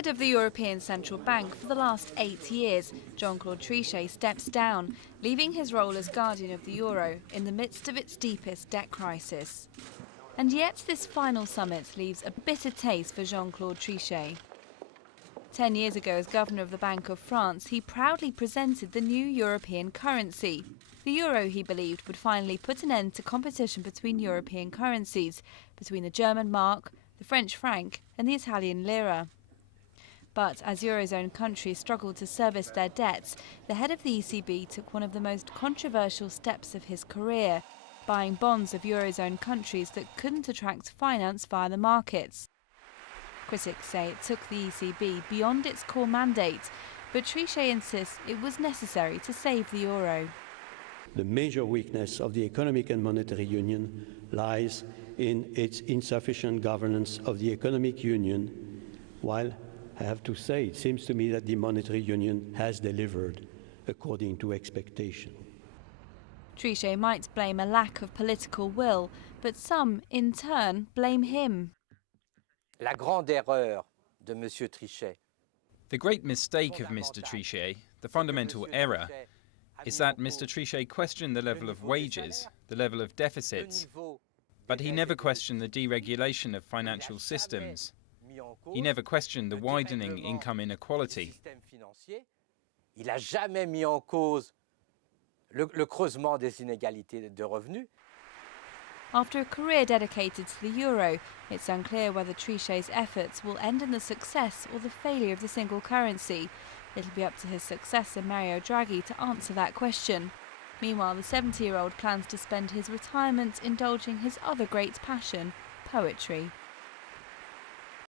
Head of the European Central Bank for the last 8 years, Jean-Claude Trichet steps down, leaving his role as guardian of the euro in the midst of its deepest debt crisis. And yet this final summit leaves a bitter taste for Jean-Claude Trichet. 10 years ago, as governor of the Bank of France, he proudly presented the new European currency. The euro, he believed, would finally put an end to competition between European currencies, between the German mark, the French franc and the Italian lira. But as Eurozone countries struggled to service their debts, the head of the ECB took one of the most controversial steps of his career, buying bonds of Eurozone countries that couldn't attract finance via the markets. Critics say it took the ECB beyond its core mandate, but Trichet insists it was necessary to save the euro. The major weakness of the Economic and Monetary Union lies in its insufficient governance of the Economic Union, while I have to say, it seems to me that the Monetary Union has delivered according to expectation. Trichet might blame a lack of political will, but some, in turn, blame him. La grande erreur de Monsieur Trichet. The great mistake of Mr. Trichet, the fundamental error, is that Mr. Trichet questioned the level of wages, the level of deficits, but he never questioned the deregulation of financial systems. He never questioned the widening income inequality. Il n'a jamais mis en cause le creusement des inégalités de revenus. After a career dedicated to the euro, it's unclear whether Trichet's efforts will end in the success or the failure of the single currency. It'll be up to his successor Mario Draghi to answer that question. Meanwhile, the 70-year-old plans to spend his retirement indulging his other great passion, poetry.